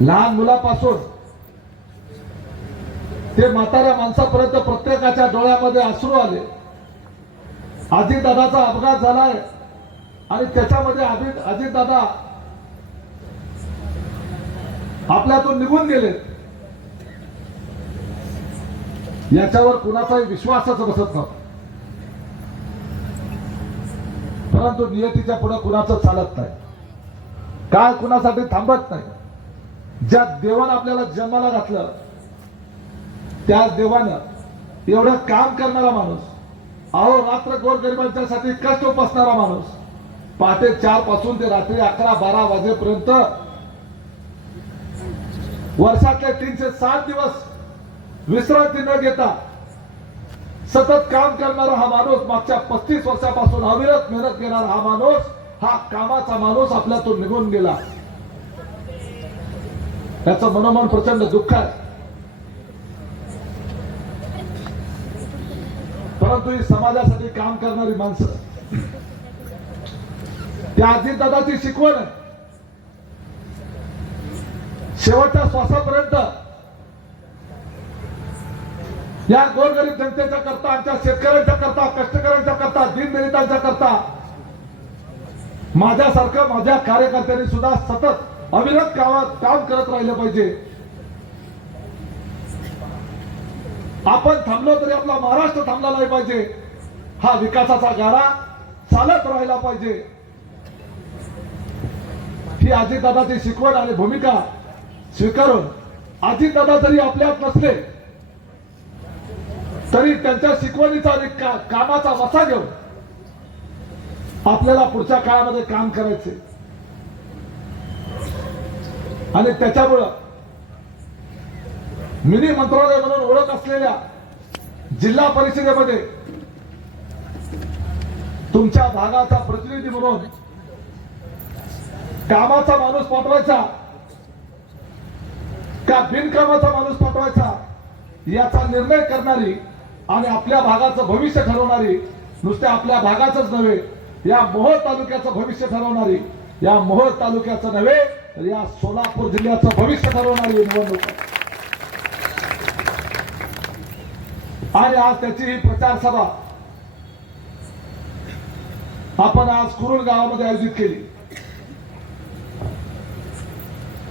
लहान मुलापासून ते म्हाताऱ्या माणसापर्यंत प्रत्येकाच्या डोळ्यामध्ये अश्रू आले। अजितदादाचा अपघात झालाय आणि त्याच्यामध्ये अजितदादा आपल्यातून निघून गेले, याच्यावर कुणाचाही विश्वासच बसत नव्हता। परंतु नियतीच्या पुढे कुणाचं चालत नाही, काय कुणासाठी थांबत नाही। ज्या देवानं आपल्याला जन्माला घातलं त्या देवानं एवढं काम करणारा माणूस, अहो रात्र गोरगरिबांच्यासाठी कष्ट उपसणारा माणूस, पहाटे 4 पासून ते रात्री 11-12 वाजेपर्यंत वर्षातले 307 दिवस विश्रांती न घेता सतत काम करणारा हा माणूस, मागच्या 35 वर्षापासून अविरत मेहनत घेणारा हा माणूस, हा कामाचा माणूस आपल्यातून निघून गेला। त्याचं मनोमन प्रचंड दुःख आहे। परंतु ही समाजासाठी काम करणारी माणसं, त्या अजितदादाची शिकवण आहे। शेवटच्या श्वासापर्यंत या गोरगरीब जनतेच्या करता, आमच्या शेतकऱ्यांच्या करता, कष्टकऱ्यांच्या करता, दीनदलितांच्या करता माझ्यासारखं माझ्या कार्यकर्त्यांनी सुद्धा सतत अविरत काम करत राहिलं पाहिजे। आपण थांबलो तरी आपला महाराष्ट्र थांबला नाही पाहिजे, हा विकासाचा गाडा चालत राहिला पाहिजे। ही अजितदादाची शिकवण आणि भूमिका स्वीकारून अजितदादा जरी आपल्यात नसले तरी त्यांच्या शिकवणीचा आणि कामाचा वसा घेऊन आपल्याला पुढच्या काळामध्ये काम करायचे। आणि त्याच्यामुळं मिनी मंत्रालय म्हणून ओळख असलेल्या जिल्हा परिषदेमध्ये तुमच्या भागाचा प्रतिनिधी म्हणून कामाचा माणूस पाठवायचा का बिनकामाचा माणूस पाठवायचा याचा निर्णय करणारी आणि आपल्या भागाचं भविष्य ठरवणारी, नुसते आपल्या भागाचंच नव्हे या मोहोळ तालुक्याचं भविष्य ठरवणारी, या मोहोळ तालुक्याचं नव्हे तर या सोलापूर जिल्ह्याचं भविष्य ठरवणारी निवडणूक आहे। आणि आज त्याची ही प्रचार सभा आपण आज कुरुल गावामध्ये आयोजित केली।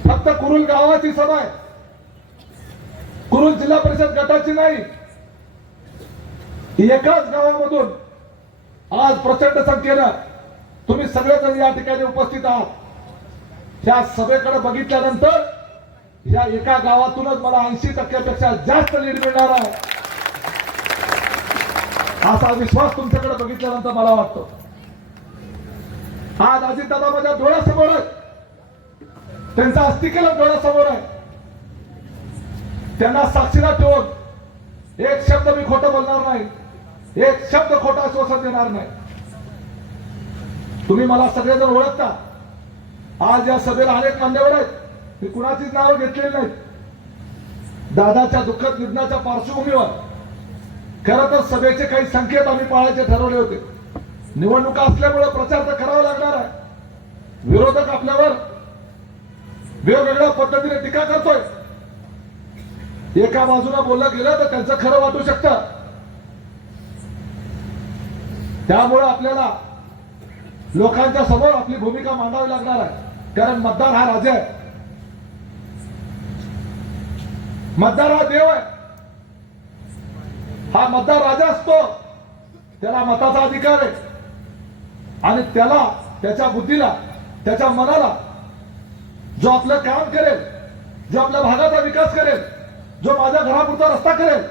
फक्त कुरुल गावाची सभा आहे, कुरुल जिल्हा परिषद गटाची नाही। एकाच गावामधून आज प्रचंड संख्येनं तुम्ही सगळेजण या ठिकाणी उपस्थित आहात। या सभेकडे बघितल्यानंतर या एका गावातूनच मला 80% जास्त लीड मिळणार आहे, असा विश्वास तुमच्याकडे बघितल्यानंतर मला वाटतो। आज अजितदादा माझ्या डोळ्यासमोर आहे, त्यांचा अस्तिकेला डोळ्यासमोर आहे। त्यांना साक्षीला ठेवून एक शब्द मी खोटं बोलणार नाही, एक शब्द खोटा आश्वासन देणार नाही। तुम्ही मला सगळेजण ओळखता। आज या सभेला अनेक मान्यवर आहेत, मी कुणाचीच नावं घेतलेली नाहीत। दादाच्या दुःखद निधनाच्या पार्श्वभूमीवर खरं तर सभेचे काही संकेत आम्ही पाळायचे ठरवले होते। निवडणुका असल्यामुळे प्रचार तर करावा लागणार आहे। विरोधक आपल्यावर वेगवेगळ्या पद्धतीने टीका करतोय। एका बाजूला बोललं गेलं तर त्यांचं खरं वाटू शकतं। त्यामुळे आपल्याला लोकांच्या समोर आपली भूमिका मांडावी लागणार आहे, कारण मतदार हा राजा आहे, मतदार हा देव आहे। हा मतदार राजा असतो, त्याला मताचा अधिकार आहे आणि त्याला, त्याच्या बुद्धीला, त्याच्या मनाला जो आपलं काम करेल, जो आपल्या भागाचा विकास करेल, जो माझ्या घरापुरता रस्ता करेल,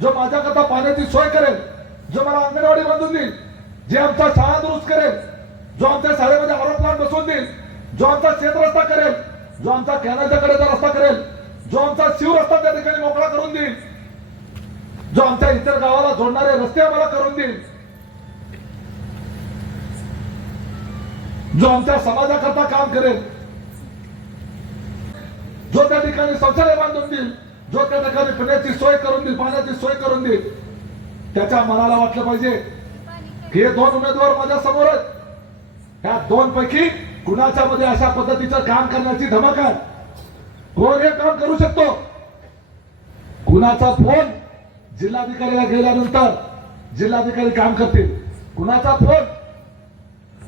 जो माझ्याकरता पाण्याची सोय करेल, जो मला अंगणवाडी बांधून देईल, जे आमच्या शाळा दुरुस्त करेल, जो आमच्या शाळेमध्ये आरो प्लांट बसवून देईल, जो आमचा शेत रस्ता करेल, जो आमचा कॅनलच्या कडेचा रस्ता करेल, जो आमचा शिव रस्ता त्या ठिकाणी मोकळा करून देईल, जो आमच्या इतर गावाला जोडणारे रस्ते आम्हाला करून देईल, जो आमच्या समाजाकरता काम करेल, जो त्या ठिकाणी शौचालय बांधून देईल, जो त्या ठिकाणी पिण्याची सोय करून देईल, पाण्याची सोय करून देईल, त्याच्या मनाला वाटलं पाहिजे की हे 2 उमेदवार माझ्या समोर आहेत, ह्या 2 पैकी कुणाच्या मध्ये अशा पद्धतीचं काम करण्याची धमक आहे। कोण हे काम करू शकतो? कुणाचा फोन जिल्हाधिकाऱ्याला गेल्यानंतर जिल्हाधिकारी काम करतील? कुणाचा फोन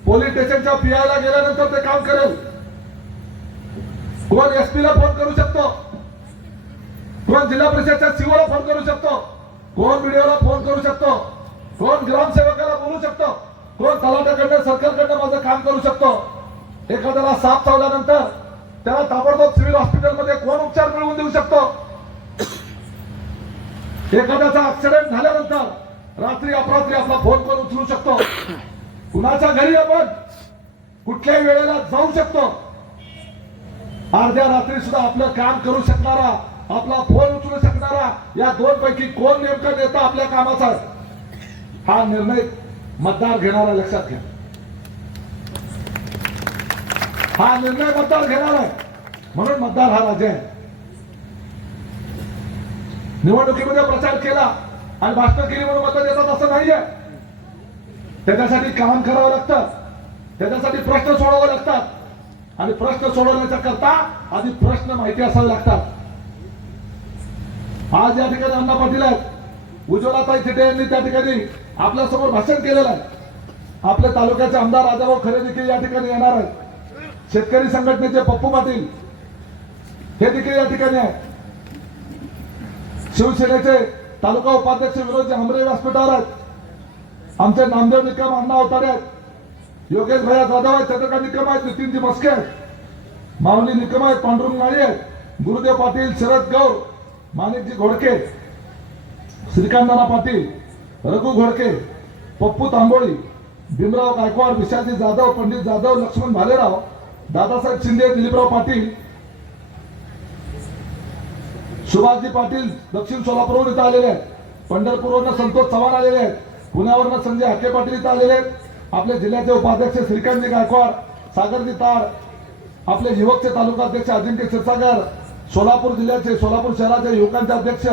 पोलीस स्टेशनच्या पीआयला गेल्यानंतर ते काम करेल? कोण एसपी ला फोन करू शकतो? कोण जिल्हा परिषदच्या सीओ ला फोन करू शकतो? कोण व्हिडिओला फोन करू शकतो? कोण ग्रामसेवकाला बोलू शकतो? कोण तलाट्याकडनं सरकारकडनं माझं काम करू शकतो? एखाद्याला साप चावल्यानंतर त्याला ताबडतोब सिव्हिल हॉस्पिटलमध्ये कोण उपचार मिळवून देऊ शकतो? एखाद्याचा ऍक्सिडेंट झाल्यानंतर रात्री अपरात्री आपला फोन करून उचलू शकतो? कुणाच्या घरी आपण कुठल्याही वेळेला जाऊ शकतो? अर्ध्या रात्री सुद्धा आपलं काम करू शकणारा, आपला फोन उचलू शकणारा, या दोन पैकी कोण नेमका नेता आपल्या कामाचा आहे? हा निर्णय मतदार घेणारा, लक्षात घ्या. हा निर्णय मतदार घेणार आहे. म्हणून मतदार हा राजा आहे. निवडणुकीमध्ये प्रचार केला आणि भाषण केली म्हणून मतं देतात असं नाहीये. त्याच्यासाठी काम करावं लागतं, त्याच्यासाठी प्रश्न सोडवावे लागतात आणि प्रश्न सोडवण्याच्या करता आधी प्रश्न माहिती असावे लागतात. आज या ठिकाणी अण्णा पाटील आहेत, उज्ज्वलाताई थिटे यांनी त्या ठिकाणी आपल्या समोर भाषण केलेलं आहे. आपल्या तालुक्याचे आमदार राजाभाऊ खरे देखील या ठिकाणी येणार आहेत. शेतकरी संघटनेचे पप्पू पाटील हे देखील या ठिकाणी आहेत. शिवसेनेचे तालुका उपाध्यक्ष विनोद आंबरे व्यासपीठावर आहेत. आमचे नामदेव निकम अण्णा अवताडे आहेत. योगेश भैया जाधव आहेत, चंद्रकांत निकम आहेत, नितीनजी मस्के आहेत, माऊली निकम आहेत, पांडुरंग माळी आहेत, गुरुदेव पाटील, शरद गौर, माणिकजी घोडके, श्रीकांतना पाटील, रघु घोडके, पप्पू तांबोळी, भीमराव गायकवाड, विशालजी जाधव, पंडित जाधव, लक्ष्मण भालेराव, दादासाहेब शिंदे, दिलीपराव पाटील, सुभाषजी पाटील दक्षिण सोलापूरवरून इथं आलेले आहेत. पंढरपूरवरून संतोष चव्हाण आलेले आहेत. पुण्यावरून संजय हाके पाटील इथं आलेले आहेत. आपले जिल्ह्याचे उपाध्यक्ष श्रीकांतजी गायकवाड, सागरजी ताड, आपले युवकचे तालुका अध्यक्ष अजिंक्य क्षीरसागर, सोलापूर जिल्ह्याचे, सोलापूर शहराचे युवकांचे अध्यक्ष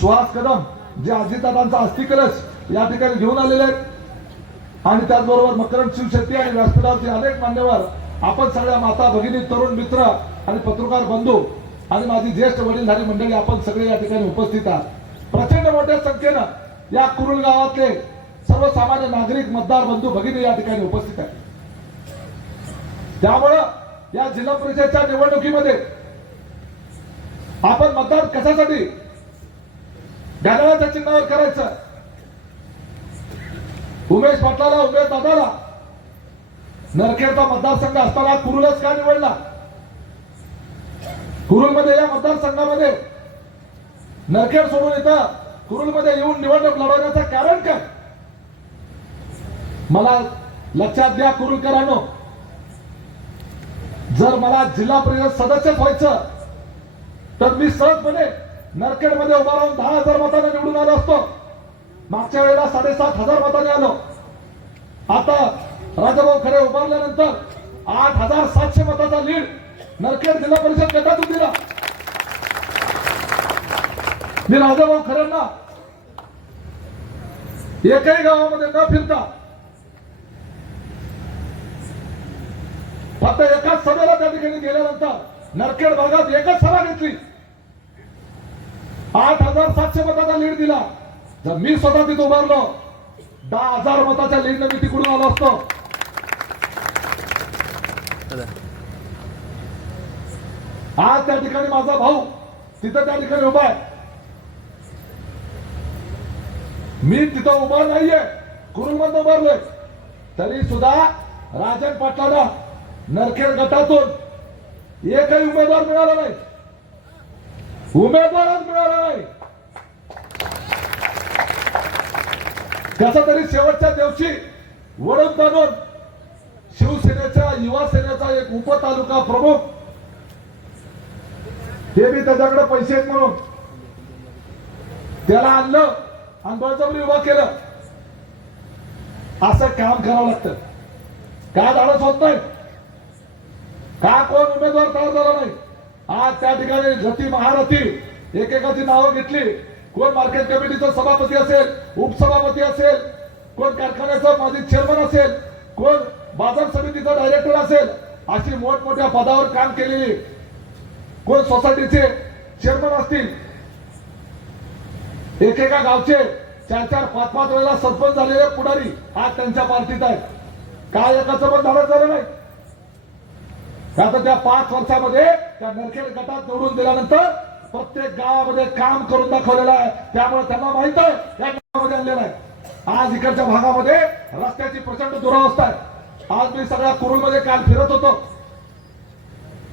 सुहास कदम, जे अजितदादांचा अस्थि कलश या ठिकाणी घेऊन आलेले आहेत. आणि त्याचबरोबर मकरंद शिवशेट्टी आणि व्यासपीठावरचे अनेक मान्यवर, आपण सगळ्या माता भगिनी, तरुण मित्र आणि पत्रकार बंधू आणि माझी ज्येष्ठ वडीलधारी मंडळी, आपण सगळे या ठिकाणी उपस्थित आहात. प्रचंड मोठ्या संख्येनं या कुरुल गावातले सर्वसामान्य नागरिक, मतदार बंधू भगिनी या ठिकाणी उपस्थित आहेत. त्यामुळं या जिल्हा परिषदेच्या निवडणुकीमध्ये आपण मतदान कशासाठी? घड्याळाच्या चिन्हावर करायचं. उमेश पाटलाला, उमेश दादाला नरखेडचा मतदारसंघ असताना कुरुलच का निवडला? कुरुलमध्ये या मतदारसंघामध्ये नरखेड सोडून इथं कुरुलमध्ये येऊन निवडणूक लढवण्याचं कारण काय? मला लक्षात द्या कुरुलकरांनो, जर मला जिल्हा परिषद सदस्यच व्हायचं तर मी सहजपणे नरखेडमध्ये उभा राहून 10,000 मतांनी निवडून आलो असतो. मागच्या वेळेला 7,500 मतांनी आलो. आता राजाभाऊ खरे उभारल्यानंतर 8,700 मताचा लीड नरखेड जिल्हा परिषद गटातून दिला. मी राजाभाऊ खरेंना एकही गावामध्ये न फिरता फक्त एकाच सभेला त्या ठिकाणी गेल्यानंतर नरखेड भागात एकच सभा घेतली, 8,700 मताचा लीड दिला. जर मी स्वतः तिथे उभारलो 10,000 मताच्या लीडने मी तिकडून आलो असतो. आज त्या ठिकाणी माझा भाऊ तिथं त्या ठिकाणी उभा आहे. मी तिथं उभा नाहीये, कुरुलमध्ये उभारलोय. तरी सुद्धा राजन पाटलांना नरखेड गटातून एकही उमेदवार मिळाला नाही. उमेदवारच मिळाला नाही. त्याचा तरी शेवटच्या दिवशी वडून बांधून शिवसेनेचा, युवा सेनेचा एक उपतालुका प्रमुख, ते बी त्याच्याकडे पैसे आहेत म्हणून त्याला आणलं आणि बळजबरी उभा केलं. असं काम करावं लागतं. का धाडस होत नाही? का कोण उमेदवार तयार झाला नाही? आज त्या ठिकाणी रथी महारथी एकेकाची नावं घेतली. कोण मार्केट कमिटीचा सभापती असेल, उपसभापती असेल, कोण कारखान्याचा माजी चेअरमन असेल, कोण बाजार समितीचा डायरेक्टर असेल, अशी मोठमोठ्या पदावर काम केलेली कोण सोसायटीचे चेअरमन असतील, एकेका गावचे 4-4, 5-5 वेळेला सरपंच झालेले पुढारी आज त्यांच्या पार्टीत आहेत. काय एकाचं पण झालं नाही. आता त्या 5 वर्षामध्ये त्या नरखेड गटात निवडून दिल्यानंतर प्रत्येक गावामध्ये काम करून दाखवलेलं आहे. त्यामुळे त्यांना माहित आहे या गावामध्ये आणलेलं आहे. आज इकडच्या भागामध्ये रस्त्याची प्रचंड दुरावस्था आहे. आज मी सगळ्या कुरुलमध्ये काल फिरत होतो.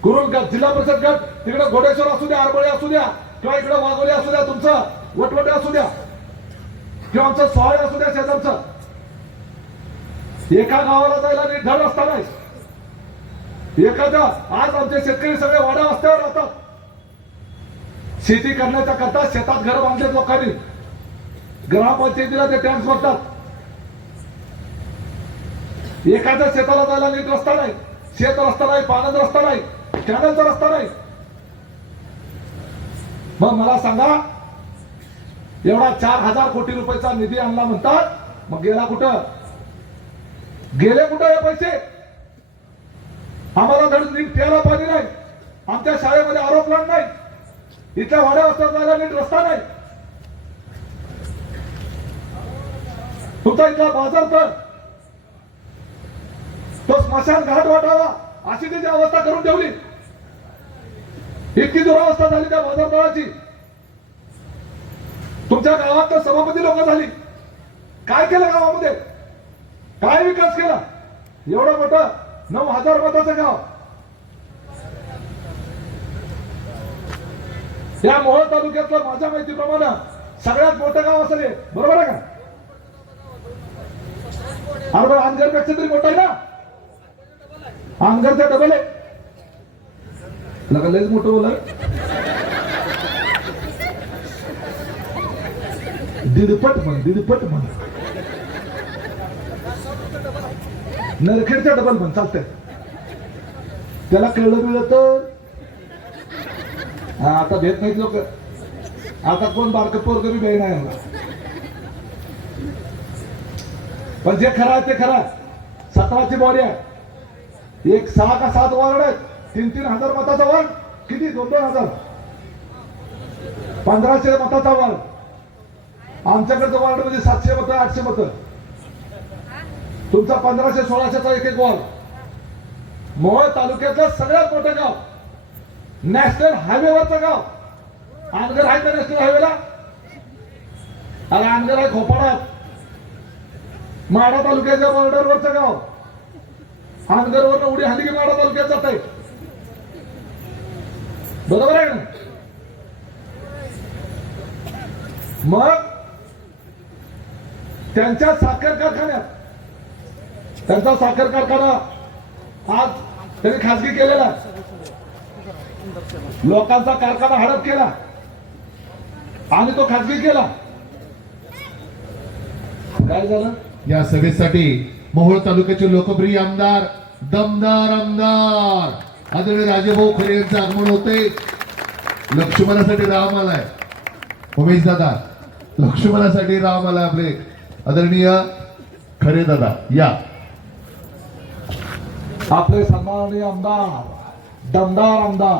कुरुल जिल्हा परिषद गट तिकडे घोडेश्वर असू द्या, आरबळे असू द्या, किंवा इकडे वाघोली असू द्या, तुमचं वटवटे असू द्या, किंवा आमचं सोहाळे असू द्या शेजारचं, एका गावाला जायला नीट धड रस्ता नाही. एखादा आज आमचे शेतकरी सगळे वाड्या रस्त्यावर राहतात. शेती करण्याच्या करता शेतात घर बांधलेत लोकांनी. ग्रामपंचायतीला ते टॅक्स भरतात. एखाद्या शेताला जायला नीट रस्ता नाही, शेत रस्ता नाही, पाण्याचा रस्ता नाही, कॅनलचा रस्ता नाही. मग मला सांगा, एवढा 4,000 कोटी रुपयाचा निधी आणला म्हणतात, मग गेला कुठं? गेले कुठं हे पैसे? आम्हाला धड नीट प्यायला पाणी नाही, आमच्या शाळेमध्ये आरोप प्लांट नाही, इथल्या वाड्या रस्त्यावर जायला नीट रस्ता नाही. तुमचा इथला बाजार तो स्मशान घाट वाटावा अशी त्याची अवस्था करून ठेवली. इतकी दुरावस्था झाली त्या बाजारतळाची. तुमच्या गावात तर सभापती लोक झाली. काय केलं गावामध्ये? काय विकास केला? एवढं मोठं 9,000 मताचं गाव. या मोहोळ तालुक्यातलं माझ्या माहितीप्रमाणे सगळ्यात मोठं गाव असेल, बरोबर आहे का? अरे अनगरपेक्षा तरी मोठं आहे ना? अनगरच्या डबल आहे. लयच मोठं बोला. दीडपट म्हण. नरखेडच्या डबल म्हण चालतंय. त्याला कळलं तर आता भेट नाहीत लोक. आता कोण बारक पोरग बी भेट नाही. पण जे खरं आहे ते खरं. 17ची बॉडी आहे. एक 6 का 7 वॉर्ड आहेत. 3-3 हजार मताचा वॉर्ड. किती? 2-2 हजार. 1500 मताचा वॉर्ड. आमच्याकडचं वॉर्ड मध्ये 700 मतं, 800 मतं. तुमचा 1500-1600चा एक वॉर्ड. मोहोळ तालुक्यातलं सगळ्यात मोठं गाव, नॅशनल हायवेवरचं गाव. अनगर आहे का नॅशनल हायवेला? अरे अनगर आहे खोपाडात, माढा तालुक्याच्या बॉर्डरवरचं गाव. अनगरवरनं उडी हल्ली की माढा तालुक्यात जात आहे. बरोबर आहे ना? मग त्यांच्या साखर कारखान्यात, त्यांचा साखर कारखाना आज त्यांनी खासगी केलेला. लोकांचा कारखाना हडप केला आणि तो खासगी केला. काय झालं? या सभेसाठी मोहोळ तालुक्याचे लोकप्रिय आमदार, दमदार आमदार आदरणीय राजेभाऊ खरे यांचं आगमन होते. लक्ष्मणासाठी राम आलाय. उमेश दादा, लक्ष्मणासाठी राम आलाय आपले आदरणीय खरे दादा. या आपले सन्माननीय आमदार, दमदार आमदार,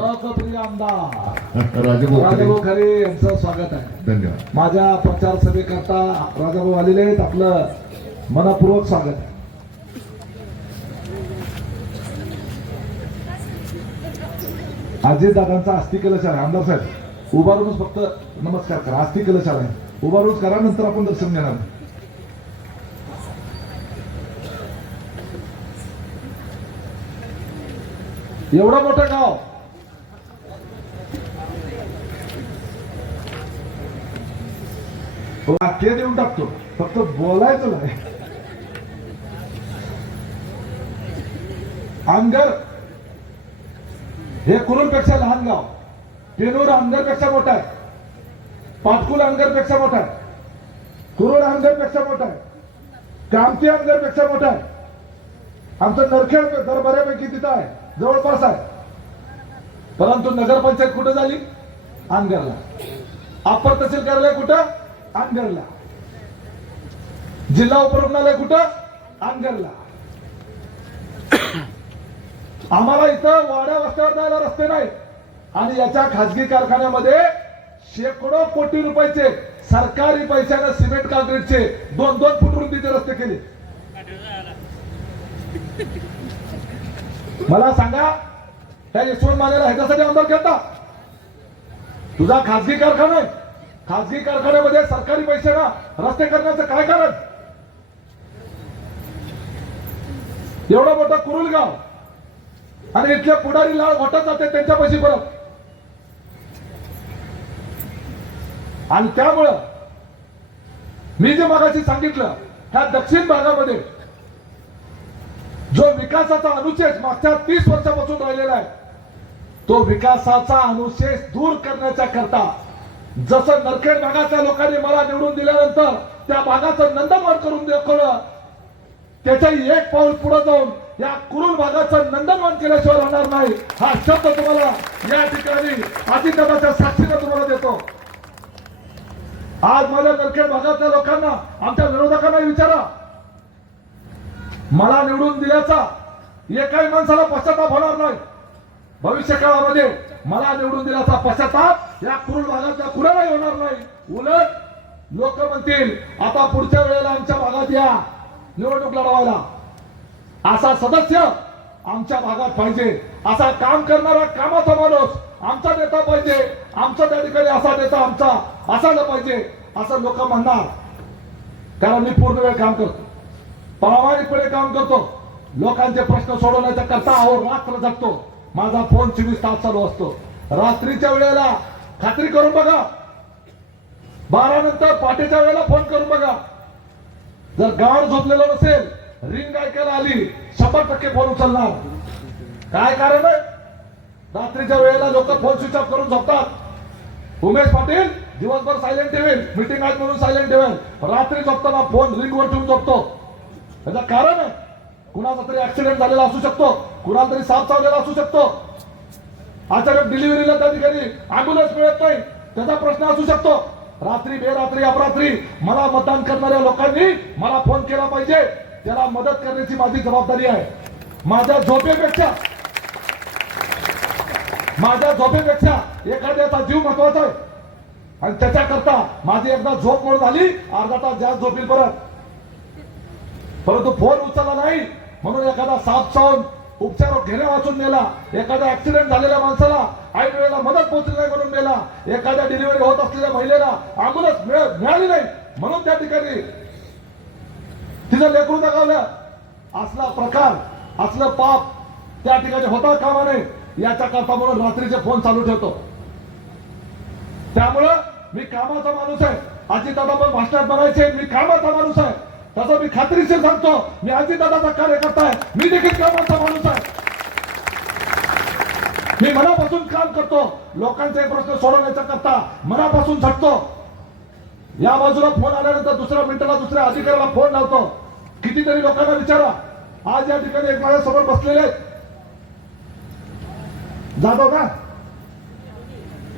लोकप्रिय आमदार राजेभाऊ खरे यांचं स्वागत आहे. धन्यवाद. माझ्या प्रचार सभेकरता राजाभाऊ आलेले आहेत. आपलं मनपूर्वक स्वागत आहे. अजित दादांचा अस्थि कलश आहे. आमदार साहेब उभारूनच फक्त नमस्कार करा. अस्थि कलश आहे, उभारूनच करा, नंतर आपण दर्शन घेणार. एवढं मोठं गाव, वाक्य देऊन टाकतो, फक्त बोलायचं नाही. अनगर हे कुरुलपेक्षा लहान गाव. पेनूर अनगरपेक्षा मोठा आहे. पाटकुल अनगरपेक्षा मोठा आहे. कुरुल अनगरपेक्षा मोठा आहे. कामती अनगरपेक्षा मोठा आहे. आमचं नरखेड तर बऱ्यापैकी तिथं आहे, जवळपास आहे. परंतु नगरपंचायत कुठं झाली? अनगरला. अप्पर तहसील कार्यालय कुठं? अनगरला. जिल्हा उपरुग्णालय कुठं? अनगरला. आम्हाला इथं वाड्या वस्त्यावर जायला रस्ते नाही आणि याच्या खाजगी कारखान्यामध्ये शेकडो कोटी रुपयाचे सरकारी पैशाने सिमेंट काँक्रीटचे 2-2 फूट रुंदीचे रस्ते केले. मला सांगा त्या यशवंत मानेला ह्याच्यासाठी आमदार केला? तुझा खाजगी कारखाना आहे, खाजगी कारखान्यामध्ये सरकारी पैशाने रस्ते करण्याचं काय कारण? एवढा मोठा कुरुलगाव आणि इथले पुढारी लाळ वाटत जाते त्यांच्या पैसे परत. आणि त्यामुळं मी जे मगाशी सांगितलं ह्या दक्षिण भागामध्ये जो विकासाचा अनुशेष मागच्या 30 वर्षापासून राहिलेला आहे तो विकासाचा अनुशेष दूर करण्याच्या करता जसं नरखेड भागाच्या लोकांनी मला निवडून दिल्यानंतर त्या भागाचं नंदनवन करून दाखवलं, त्याच्याही एक पाऊल पुढे जाऊन या कुरुल भागाचं नंदनवन केल्याशिवाय राहणार नाही हा शब्द तुम्हाला या ठिकाणी अजितदादाच्या साक्षीने तुम्हाला देतो. आज माझ्या नरखेड भागातल्या लोकांना आमच्या विरोधकांना विचारा, मला निवडून दिल्याचा एकाही माणसाला पश्चाताप होणार नाही. भविष्य काळामध्ये मला निवडून दिल्याचा पश्चाताप या कुरुल भागातल्या कुणालाही होणार नाही. उलट लोक म्हणतील आता पुढच्या वेळेला आमच्या भागात या निवडणूक लढवायला, असा सदस्य आमच्या भागात पाहिजे, असा काम करणारा कामाचा माणूस आमचा नेता पाहिजे, आमचा त्या ठिकाणी असा नेता आमचा असायला पाहिजे असं लोक म्हणणार. कारण मी पूर्ण वेळ काम करतो, प्रामाणिकपणे काम करतो, लोकांचे प्रश्न सोडवण्याच्या करता अहोरात्र जगतो. माझा फोन 24 तास चालू असतो. रात्रीच्या वेळेला खात्री करून बघा, 12 नंतर पहाटेच्या वेळेला फोन करून बघा. जर गावात झोपलेलं नसेल, रिंग ऐकायला आली 100% फोन उचलणार. काय कारण आहे? रात्रीच्या वेळेला लोक फोन स्विच ऑफ करून झोपतात. उमेश पाटील दिवसभर सायलेंट ठेवेल, मीटिंग आहे म्हणून सायलेंट ठेवेल, रात्री झोपताना फोन रिंगवर ठेवून झोपतो. त्याचं कारण आहे कुणाचा तरी ऍक्सिडेंट झालेला असू शकतो, कुणाला तरी साप चावलेला असू शकतो, अचानक डिलिव्हरीला त्या ठिकाणी अँब्युलन्स मिळत नाही त्याचा प्रश्न असू शकतो. रात्री बेरात्री अपरात्री मला मतदान करणाऱ्या लोकांनी मला फोन केला पाहिजे, त्याला मदत करण्याची माझी जबाबदारी आहे. माझ्या झोपेपेक्षा एखाद्याचा जीव महत्वाचा आहे आणि त्याच्याकरता माझी एकदा झोप मोड झाली, अर्धा तास जास्त झोपील परत. परंतु फोन उचलला नाही म्हणून एखादा साप चावून उपचार घेण्या वाचून मेला, एखादा ऍक्सिडेंट झालेल्या माणसाला ऐन वेळेला मदत पोहोचली नाही म्हणून मेला, एखाद्या डिलिव्हरी होत असलेल्या महिलेला अँब्युलन्स मिळाली नाही म्हणून त्या ठिकाणी तिचं लेकरू दगावलं. असला प्रकार, असलं पाप त्या ठिकाणी होता कामा नये याच्या करता म्हणून रात्रीचे फोन चालू ठेवतो. त्यामुळं मी कामाचा माणूस आहे. अजितदादा पण भाषणात म्हणायचे मी कामाचा माणूस आहे, तसं मी खात्रीशीर सांगतो मी अजितदादाचा कार्यकर्ता आहे, मी देखील कामाचा माणूस आहे. मी मनापासून काम करतो, लोकांचे प्रश्न सोडवण्याच्या करता मनापासून झटतो. या बाजूला फोन आल्यानंतर दुसऱ्या मिनिटाला दुसऱ्या अधिकाऱ्याला फोन लावतो. कितीतरी लोकांना विचारा, आज या ठिकाणी एक माझ्यासमोर बसलेले आहेत जाधव ना,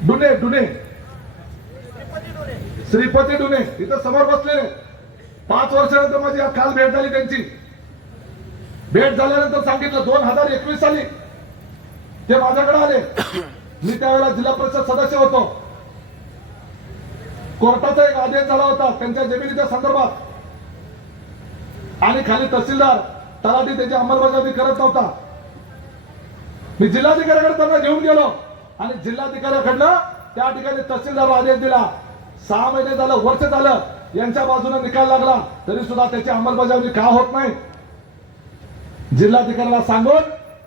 डुने श्रीपती डुने इथं समोर बसलेले. 5 वर्षानंतर माझी काल भेट झाली त्यांची. भेट झाल्यानंतर सांगितलं 2021 साली ते माझ्याकडे आले. मी त्यावेळेला जिल्हा परिषद सदस्य होतो. कोर्टाचा एक आदेश झाला होता त्यांच्या जमिनीच्या संदर्भात आणि खाली तहसीलदार तलाठी त्याची अंमलबजावणी करत नव्हता. मी जिल्हाधिकाऱ्याकडे त्यांना घेऊन गेलो आणि जिल्हाधिकाऱ्याकडनं त्या ठिकाणी तहसीलदार आदेश दिला. 6 महिने झालं, वर्ष झालं यांच्या बाजूने निकाल लागला तरी सुद्धा त्याची अंमलबजावणी का होत नाही. जिल्हाधिकाऱ्याला सांगून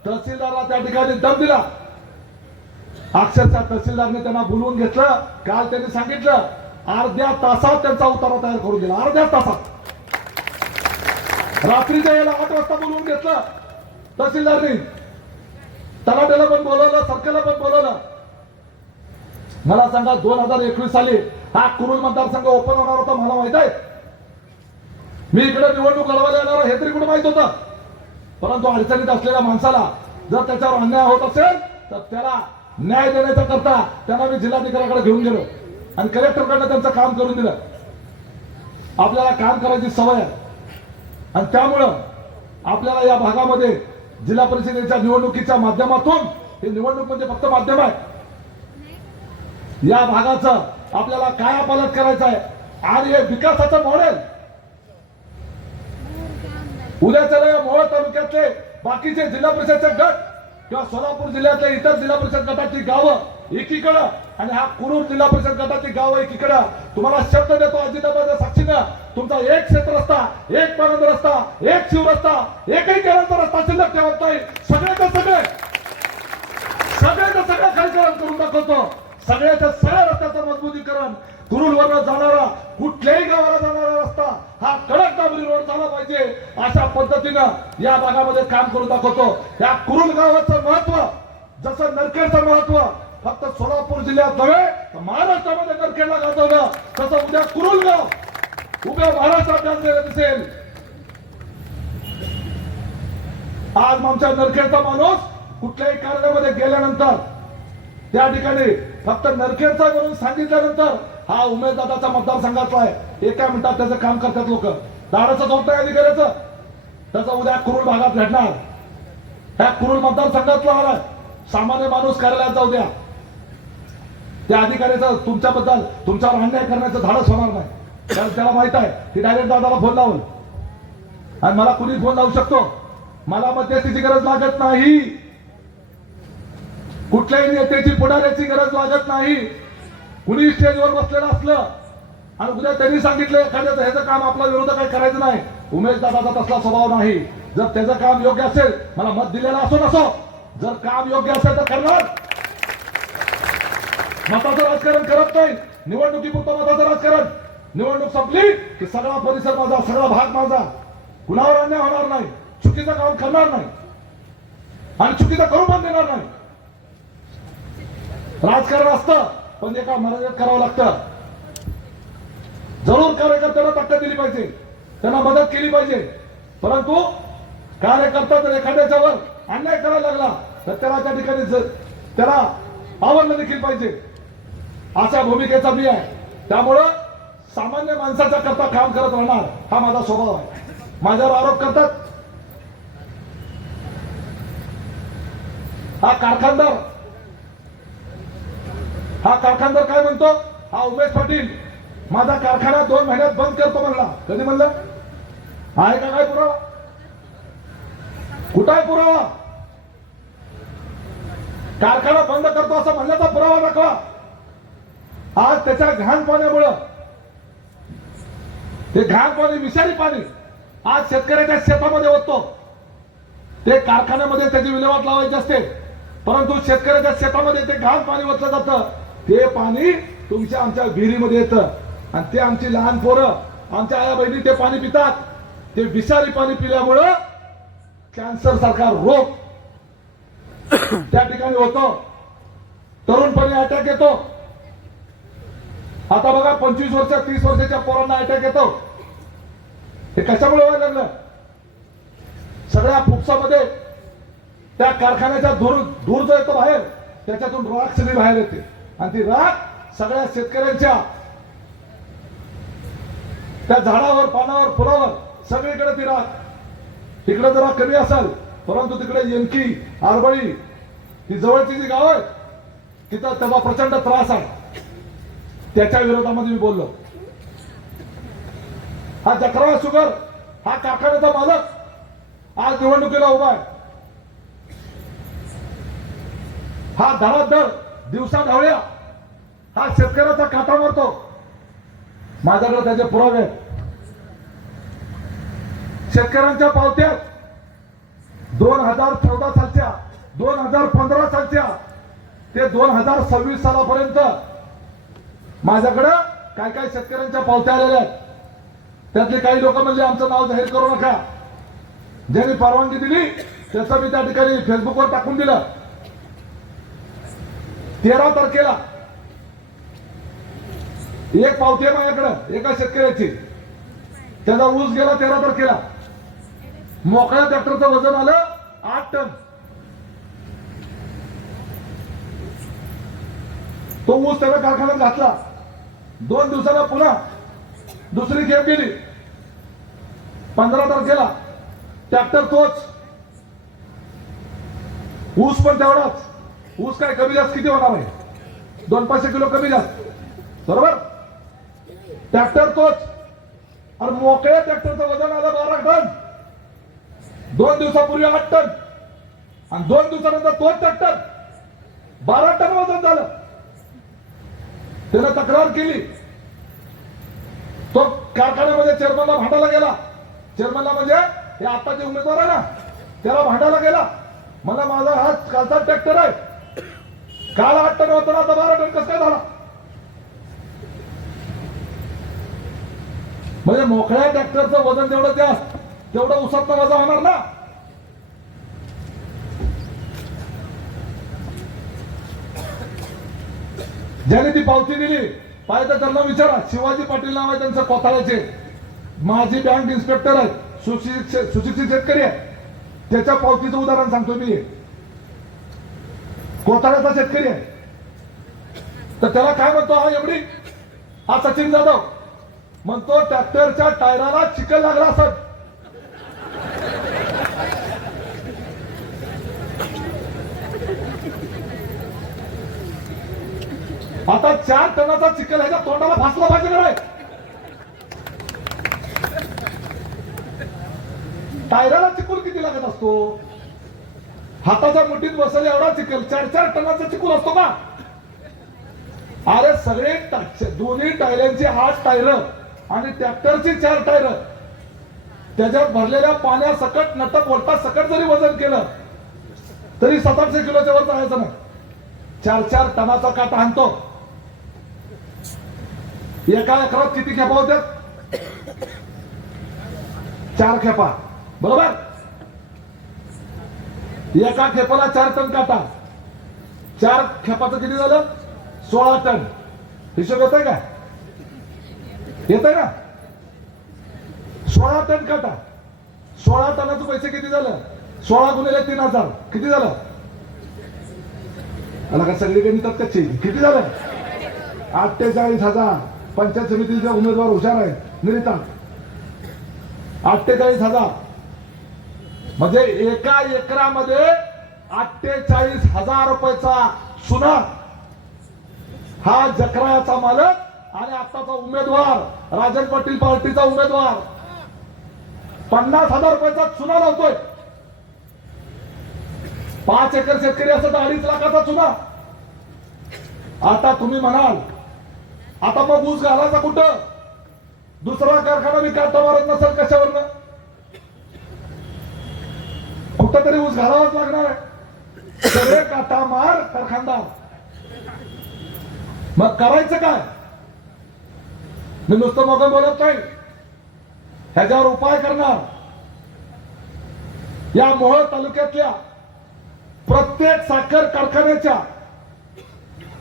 तहसीलदारला त्या ठिकाणी दम दिला. अक्षरशः तहसीलदारने त्यांना बोलवून घेतलं. काल त्यांनी सांगितलं अर्ध्या तासात त्यांचा उतारा तयार करून दिला. अर्ध्या तासात. रात्रीच्या वेळेला 8 वाजता बोलवून घेतलं तहसीलदारने. तलाट्याला पण बोलवलं, सर्कलला पण बोलवलं. मला सांगा 2021 साली हा कुरुल मतदारसंघ ओपन होणार होता मला माहित आहे. मी इकडे निवडणूक लढवायला येणार हे तरी कुठे माहित होतं. परंतु अडचणीत असलेल्या माणसाला जर त्याच्यावर अन्याय होत असेल तर त्याला न्याय देण्याचा करता त्यांना मी जिल्हाधिकाऱ्याकडे घेऊन गेलो आणि कलेक्टरकडनं त्यांचं काम करून दिलं. आपल्याला काम करायची सवय आहे आणि त्यामुळं आपल्याला या भागामध्ये जिल्हा परिषदेच्या निवडणुकीच्या माध्यमातून, हे निवडणूक म्हणजे फक्त माध्यम आहे, या भागाचं आपल्याला कायापालट करायचं आहे आणि हे विकासाचं मॉडेल उद्याच्या या मोहोळ तालुक्यातले बाकीचे जिल्हा परिषदचे गट किंवा सोलापूर जिल्ह्यातले इतर जिल्हा परिषद गटाची गावं एकीकडं आणि हा कुरूर जिल्हा परिषद गटाची गावं एकीकडं. तुम्हाला शब्द देतो अजिताबाईच्या साक्षीनं, तुमचा एक क्षेत्र रस्ता, एक पाणंद रस्ता, एक शिवरस्ता, एकही केळांचा रस्ता शिल्लक ठेवत नाही. सगळ्याचे सगळे खालीकरण करून दाखवतो. सगळ्याच्या सगळ्या रस्त्याचं मजबूतीकरण, कुरूरवरनं जाणारा कुठल्याही गावाला जाणारा रस्ता हा कडक डांबरी रोड झाला पाहिजे, अशा पद्धतीनं या भागामध्ये काम करून दाखवतो. या कुरूल गावाचं महत्व जसं नरखेडचं महत्व फक्त सोलापूर जिल्ह्यात नव्हे तर महाराष्ट्रामध्ये नरखेडला गाजवलं, तसं उद्या कुरूल गाव उभ्या महाराष्ट्रात गाजलेलं दिसेल. आज आमच्या नरखेडचा माणूस कुठल्याही कार्यालयामध्ये गेल्यानंतर त्या ठिकाणी फक्त नरखेडचा म्हणून सांगितल्यानंतर हा उमेददादाचा मतदारसंघातला आहे, एका मिनिटात त्याचं काम करतात लोक. धाडसच होत नाही अधिकाऱ्याचं, त्याचा उद्या कुरूल भागात भेटणार. ह्या कुरूल मतदारसंघातला आलाय सामान्य माणूस कार्यालयात जाऊ द्या, त्या अधिकाऱ्याचं तुमच्याबद्दल तुमच्यावर अन्याय करण्याचं धाडस होणार नाही. कारण त्याला माहित आहे की डायरेक्ट दादाला फोन लावून, आणि मला कुणी फोन लावू शकतो, मला मध्यस्थीची गरज लागत नाही, कुठल्याही नेत्याची पुढाऱ्याची गरज लागत नाही. कुणी स्टेजवर बसलेलं असलं आणि उद्या त्यांनी सांगितलं एखाद्याचं ह्याचं काम आपला विरोध काही करायचं नाही, उमेश दादाचा तसला स्वभाव नाही. जर त्याचं काम योग्य असेल, मला मत दिलेलं असो नसो, जर काम योग्य असेल तर करणार. मताचं राजकारण करत नाही, निवडणुकीपुरतं मताचं राजकारण. निवडणूक संपली की सगळा परिसर माझा, सगळा भाग माझा, कुणावर अन्याय होणार नाही, चुकीचं काम करणार नाही आणि चुकीचं करू पण देणार नाही. राजकारण असतं पण एका मर्यादेत करावं लागतं. जरूर कार्यकर्त्यांना ताकद दिली पाहिजे, त्यांना मदत केली पाहिजे, परंतु कार्यकर्ता जर एखाद्याच्यावर अन्याय करायला लागला तर त्याला त्या ठिकाणी त्याला आवडलं देखील पाहिजे, अशा भूमिकेचा मी आहे. त्यामुळं सामान्य माणसाच्या करता काम करत राहणार हा माझा स्वभाव आहे. माझ्यावर आरोप करतात, हा कारखानदार काय म्हणतो, हा उमेश पाटील माझा कारखाना 2 महिन्यात बंद करतो म्हणला. कधी म्हणलं? आहे का काय पुरावा? कुठं आहे पुरावा? कारखाना बंद करतो असं म्हणण्याचा पुरावा दाखवा. आज त्याच्या घाण पाण्यामुळं, ते घाण पाणी, विषारी पाणी आज शेतकऱ्याच्या शेतामध्ये होतो. ते कारखान्यामध्ये त्याची विल्हेवाट लावायची असते, परंतु शेतकऱ्याच्या शेतामध्ये ते घाण पाणी ओतलं जातं. ते पाणी तुमच्या आमच्या विहिरीमध्ये येतं आणि ते आमची लहान पोरं, आमच्या आया बहिणी ते पाणी पितात. ते विषारी पाणी पिल्यामुळं कॅन्सर सारखा रोग त्या ठिकाणी होतो, तरुणपणी अटॅक येतो. आता बघा 25 वर्ष 30 वर्षाच्या पोरांना अटॅक येतो. हे कशामुळे व्हायला लागलं? सगळ्या फुफसामध्ये त्या कारखान्याचा धूर जो येतो बाहेर, त्याच्यातून राख सगळी बाहेर येते आणि ती राख सगळ्या शेतकऱ्यांच्या त्या झाडावर, पानावर, फुलावर सगळीकडे ती राख. तिकडे जरा कमी असेल, परंतु तिकडे येनकी, आरबळी ही जवळची जी गाव आहे तिथं त्याचा प्रचंड त्रास आहे. त्याच्या विरोधामध्ये मी बोललो. हा जकरावा शुगर हा कारखान्याचा मालक आज निवडणुकीला उभा आहे. हा धडाधड दिवसा ढवळ्या हा शेतकऱ्याचा काटा मारतो. माझ्याकडे त्याचे पुरावे आहेत. शेतकऱ्यांच्या पावत्यात 2014 सालच्या, 2015 सालच्या ते 2026 सालापर्यंत माझ्याकडे काय काय शेतकऱ्यांच्या पावत्या आलेल्या आहेत. त्यातले काही लोक म्हणजे आमचं नाव जाहीर करू नका, ज्यांनी परवानगी दिली त्याचं मी त्या ठिकाणी फेसबुकवर टाकून दिलं. 13 तारखेला एक पावती आहे माझ्याकडे एका शेतकऱ्याची, त्याचा ऊस गेला 13 तारखेला. मोकळ्या ट्रॅक्टरचं वजन आलं 8 टन. तो ऊस त्याला कारखान्यात घातला. 2 दिवसाला पुन्हा दुसरी खेप गेली. 15 तारखेला ट्रॅक्टर तोच ऊस पण तेवढाच. ऊस काय कमी जास्त किती होणार आहे? 2-5 किलो कमी जास्त, बरोबर. ट्रॅक्टर तोच, आणि मोकळ्या ट्रॅक्टरचं वजन आलं 12 टन. 2 दिवसापूर्वी 8 टन, आणि 2 दिवसानंतर तोच ट्रॅक्टर 12 टन वजन झालं. त्यानं तक्रार केली. तो कारखान्यामध्ये चेअरमनला भांडायला गेला. चेअरमनला म्हणजे हे आता जे उमेदवार आहे ना, त्याला भांडायला गेला. मला माझा हा कालचा ट्रॅक्टर आहे, काल 8 टन होता, आता 12 टन कसं काय झाला? म्हणजे मोकळ्या ट्रॅक्टरचं वजन जेवढं जास्त तेवढं उसातनं वजा होणार ना. ज्याने ती पावती दिली पाहिजे तर त्यांना विचारा. शिवाजी पाटील नाव आहे त्यांचं, कोथाळ्याचे माजी बँक इन्स्पेक्टर आहेत, सुशिक्षित शेतकरी आहे. त्याच्या पावतीचं उदाहरण सांगतो मी. कोथाळ्याचा शेतकरी आहे, तर त्याला काय म्हणतो हा एवढी, हा सचिन जाधव म्हणतो ट्रॅक्टरच्या टायराला चिखल लागला असत. आता 4 टनाचा चिखल ह्याच्या तोंडाला फासला पाहिजे का नाही? टायराला चिखल किती लागत असतो? हाताच्या मुठीत बसले एवढा चिखल 4-4 टनाचा चिखल असतो का? अरे सगळे दोन्ही टायरांची 8 टायर आणि ट्रॅक्टरची 4 टायर, त्याच्यात भरलेल्या पाण्यासकट नट बोलता सकट जरी वजन केलं तरी 700 किलोच्या वर जायचं नाही. 4-4 टनाचा काटा आणतो. एका एकरात किती खेपा होत्यात? 4 खेपा, बरोबर. एका खेपाला 4 टन काटा, 4 खेपाचं किती झालं? 16 टन. हिशोब येतोय का? येतोय ना? 16 टन काटा, 16 टनाचे पैसे किती झालं? 16 गुणिले 3000 किती झालं? आला का सगळीकडे निघतात कच्चे? किती झालं? 48,000. पंचायत समितीचे उमेदवार हुशार आहेत, निघतात 48,000. म्हणजे एका एकरामध्ये 48,000 रुपयाचा सुना हा जकरायाचा मालक आणि आताचा उमेदवार राजन पाटील पार्टीचा उमेदवार 50,000 रुपयाचा चुना लावतोय. 5 एकर शेतकरी असं तर 2.5 लाखाचा चुना. आता तुम्ही म्हणाल आता मग ऊस घालायचा कुठं? दुसरा कारखाना मी काटा मारत नसेल कशावरनं? कुठं तरी ऊस घालावाच लागणार आहे. सगळे काटा मार कारखानदार. मग करायचं काय? मी नुसतं मग बोलत नाही, ह्याच्यावर उपाय करणार. या मोहोळ तालुक्यातल्या प्रत्येक साखर कारखान्याच्या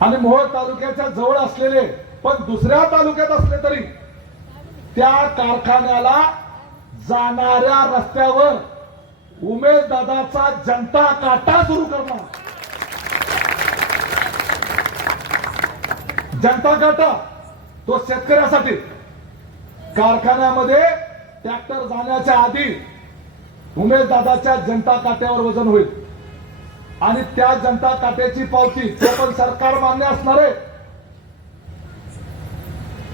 आणि मोहोळ तालुक्याच्या जवळ असलेले पण दुसऱ्या तालुक्यात असले तरी त्या कारखान्याला जाणाऱ्या रस्त्यावर उमेश दादाचा जनता काटा सुरू करणार. जनता काटा तो शेतकऱ्यासाठी. कारखान्यामध्ये ट्रॅक्टर जाण्याच्या आधी उमेश दादाच्या जनता काट्यावर वजन होईल आणि त्या जनता काट्याची पावती तो पण सरकार मान्य असणार आहे.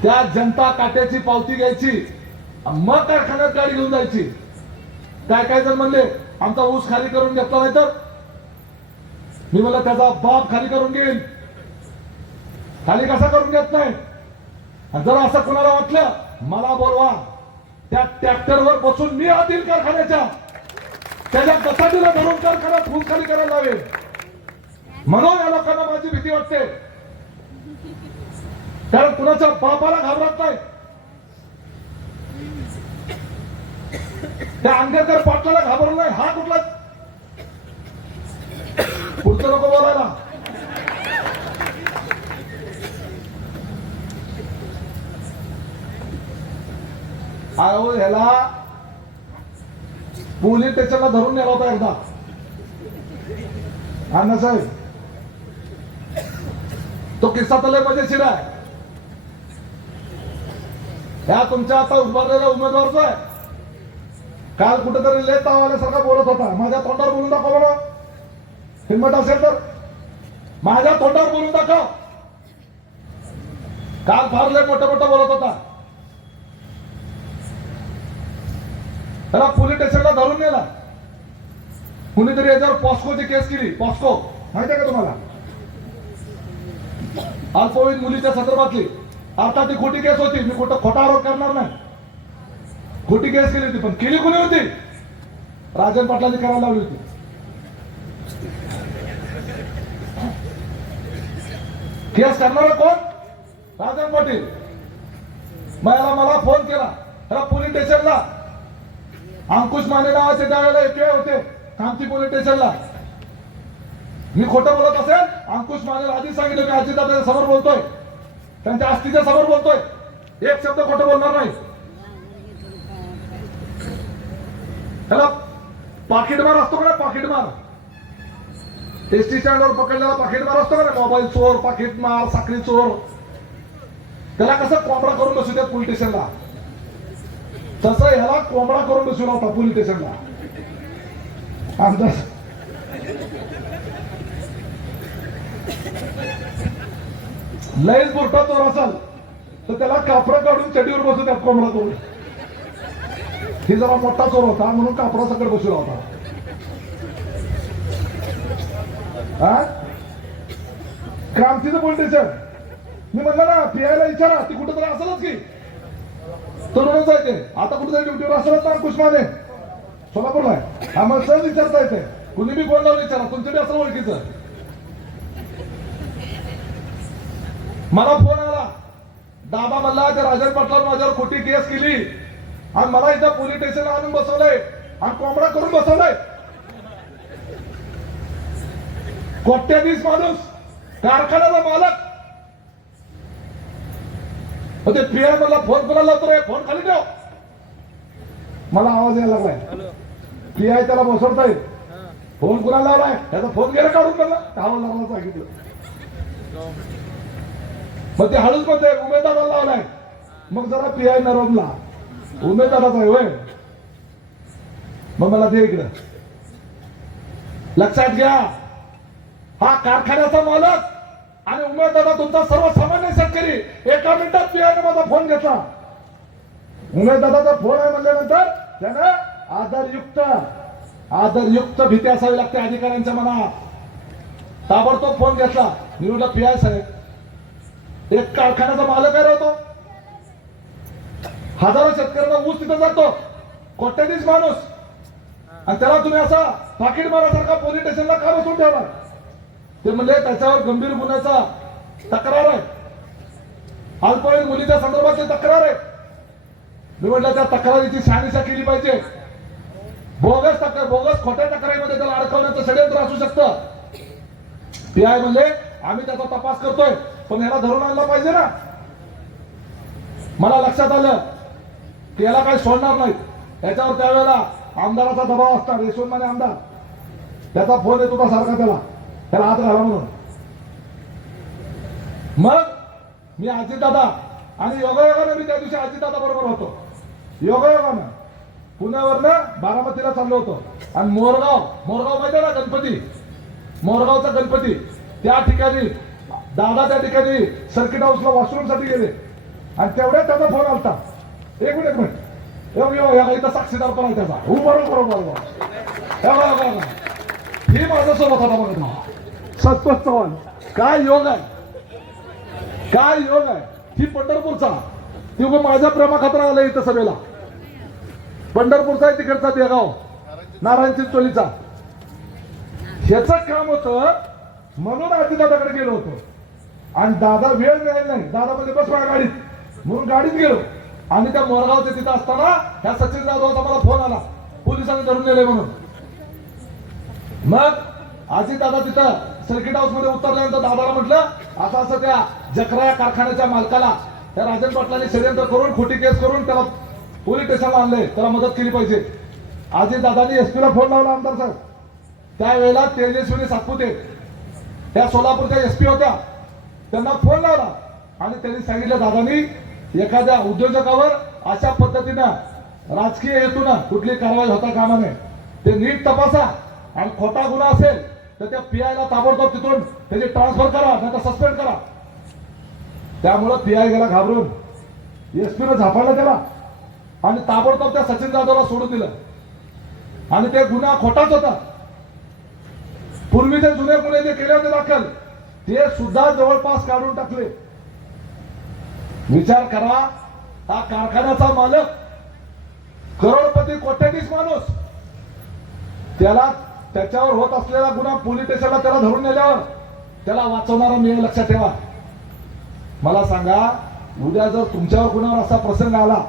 त्या जनता काट्याची पावती घ्यायची, मग कारखान्यात गाडी घेऊन जायची. काय जण म्हणले आमचा ऊस खाली करून घेतला नाही तर? मी म्हणलं त्याचा बाप खाली करून घेईल. खाली कसा करून घेत नाही? जर असं कोणाला वाटलं मला बोलवा, त्या ट्रॅक्टरवर बसून मी आतील कारखान्याच्या त्याच्या कसाटीला धरून कारखान्यात ऊस खाली करायला लावेल. म्हणून या लोकांना माझी भीती वाटते, कारण कुणाच्या बापाला घाबरत नाही. त्या आंबेडकर पाटलाला घाबरलं नाही. हा कुठला पुढचं नको बोलायला. अहो ह्याला पोलीस स्टेशनला धरून नेला होता एकदा. अण्णा साहेब तो किस्सा तर लय मजेशीर आहे. ह्या तुमच्या आता उभारलेला उमेदवार जो आहे काल कुठेतरी लय ताव आल्यासारखा बोलत होता. माझ्या तोंडावर बोलून दाखवा बरं. हिंमत असेल तर माझ्या तोंडावर बोलून दाखव. काल फार लय मोठं मोठं बोलत होता. त्याला पोलीस स्टेशनला धरून नेला. कुणीतरी याच्यावर पॉस्कोची केस केली. पॉस्को माहिती आहे का तुम्हाला? अल्पवयीन मुलीच्या संदर्भातली. आता ती खोटी केस होती. मी खोटा आरोप करणार नाही. खोटी केस केली होती. पण केली कुणी होती? राजन पाटलांनी करायला लावली होती. केस करणार कोण? राजन पाटील. मला फोन केला त्याला पोलीस स्टेशनला. अंकुश माने नावाचे त्यावेळेला एके होते कामठी पोलीस स्टेशनला. मी खोटं बोलत असेल, अंकुश मानेला आधी सांगितलं मी अजितदादाच्या समोर बोलतोय, त्यांच्या आस्तीच्या समोर बोलतोय, एक शब्द खोटं बोलणार नाही. त्याला पाकिटमार असतो का? पाकिटमार एसटी स्टँडवर पकडलेला पाकिटमार असतो का? मोबाईल चोर, पाकिटमार, साखळी चोर. त्याला कसं कोंबडा करून बसू द्या पोलीस स्टेशनला, तसं ह्याला कोंबडा करून बसवला होता पोलीस स्टेशनला. अंदाज लयच मोठा चोर असाल तर त्याला कापडं काढून चडीवर बसू द्या कोंबडा करून. ही जरा मोठा चोर होता म्हणून कापडा सकट बसवला होता. क्रांतीचं पोलीस स्टेशन. मी म्हणलं ना पीआयला विचारा, ती कुठेतरी असेलच की. तरुणच आहे ते. आता कुठेतरी ड्युटीवर असेलच ना अंकुश माने, सोलापूरला आहे. आम्हाला सहज विचारता येते. कुणी बी कोण लावून विचारा, तुमचं बी असं ओळखीचं. मला फोन आला, दादा म्हणला त्या राजन पाटलांनी माझ्यावर खोटी केस केली आणि मला इथं पोलीस स्टेशनला आणून बसवलंय आणि कोंबडा करून बसवलंय. कोट्याधीश माणूस, कारखान्याचा मालक. ते पीआय मला फोन करायला लावतो रे, फोन खाली ठेव. मला आवाज यायला लागलाय. पीआय त्याला बसवताय, फोन कुणाला लावलाय त्याचा फोन गेला काढून मला हवालदाराला सांगितलं. मग ते हळूच म्हणते उमेदवाराला लावलाय. मग जरा पीआय नरमला, उमेदवाराचा आहे होय. मग मला दे इकडं. लक्षात घ्या, हा कारखान्याचा मालक आणि उमेदवार तुमचा सर्वसामान्य शेतकरी. एका मिनिटात पीआयने माझा फोन घेतला. उमेदवाराचा फोन आहे म्हणल्यानंतर त्यानं आदरयुक्त भीती असावी लागते अधिकाऱ्यांच्या मनात. ताबडतोब फोन घेतला. मी म्हटलं पीआय साहेब, एक कारखान्याचा मालक आहे होतो, हजारो शेतकऱ्यांना ऊस तिथं जातो, कोट्याधीश माणूस, आणि त्याला तुम्ही असा पाकिट मारासारखा पोलीस स्टेशनला का बसून ठेवला? ते म्हणले त्याच्यावर गंभीर गुन्ह्याचा तक्रार आहे, अल्पवयीन मुलीच्या संदर्भातली तक्रार आहे. मी म्हटलं त्या तक्रारीची शहानिशा केली पाहिजे. बोगस खोट्या तक्रारीमध्ये त्याला अडकवण्याचं षडयंत्र असू शकतं. पीआय म्हणले आम्ही त्याचा तपास करतोय, पण याला धरून आणला पाहिजे ना. मला लक्षात आलं की याला काही सोडणार नाहीत. त्याच्यावर त्यावेळेला आमदाराचा दबाव असणार. यशवंत माने आमदार, त्याचा फोन येत होता सारखा त्याला हात घाला म्हणून. मग मी अजितदादा आणि योगायोगानं मी त्या दिवशी अजितदादा बरोबर होतो. योगायोगानं पुण्यावरनं बारामतीला चाललो होतो आणि मोरगाव माहिती आहे ना, गणपती, मोरगावचा गणपती, त्या ठिकाणी दादा त्या ठिकाणी सर्किट हाऊसला वॉशरूम साठी गेले आणि तेवढ्यात त्याचा फोन आलता. एक मिनिट इथं साक्षीदार पण आहे त्याचा. बरोबर ही माझा सोबत होता. बघा सत्पत चव्हाण, काय योग आहे, काय योग आहे. ही पंढरपूरचा, ती माझ्या प्रेमाखातर आलं इथं सभेला. पंढरपूरचा आहे, तिकडचा देगाव, नारायण चिंचोलीचा. ह्याचं काम होतं म्हणून अजितदादाकडे गेलो होतो. आणि दादा वेळ मिळाला नाही, दादा म्हणजे बस माझ्या गाडीत, म्हणून गाडीत गेलो. आणि त्या मोरगावचे तिथं असताना ह्या सचिन जाधवचा मला फोन आला, पोलिसांनी धरून नेले म्हणून. मग अजितदादा तिथं सर्किट हाऊस मध्ये उतरल्यानंतर दादाला म्हटलं असं असं त्या जकरा या कारखान्याच्या मालकाला त्या राजन पाटलांनी षडयंत्र करून खोटी केस करून त्याला पोलीस स्टेशनला आणले, त्याला मदत केली पाहिजे. अजितदादांनी एसपीला फोन लावला. आमदार साहेब त्यावेळेला तेजस्विनी सातपुते त्या सोलापूरच्या एसपी होत्या, त्यांना फोन लावला आणि त्यांनी सांगितलं दादांनी एखाद्या उद्योजकावर अशा पद्धतीनं राजकीय हेतून कुठली कारवाई होता कामा नये, ते नीट तपासा आणि खोटा गुन्हा असेल तर त्या पीआयला ताबडतोब तिथून त्याची ट्रान्सफर करा, नाही तर सस्पेंड करा. त्यामुळं पीआय गेला घाबरून, एसपीनं झापाळलं त्याला आणि ताबडतोब त्या सचिन जाधवला सोडून दिलं. आणि ते गुन्हा खोटाच होता. पूर्वीचे जुने गुन्हे जे केले होते दाखल ते सुद्धा जवळपास काढून टाकले. विचार करा, हा कारखान्याचा मालक, करोडपती, कोट्याधीश माणूस, त्याला त्याच्यावर होत असलेला गुन्हा पोलीस स्टेशनला त्याला धरून नेल्यावर त्याला वाचवणारा मी आहे, लक्षात ठेवा. मला सांगा, उद्या जर तुमच्यावर गुन्ह्यावर असा प्रसंग आला,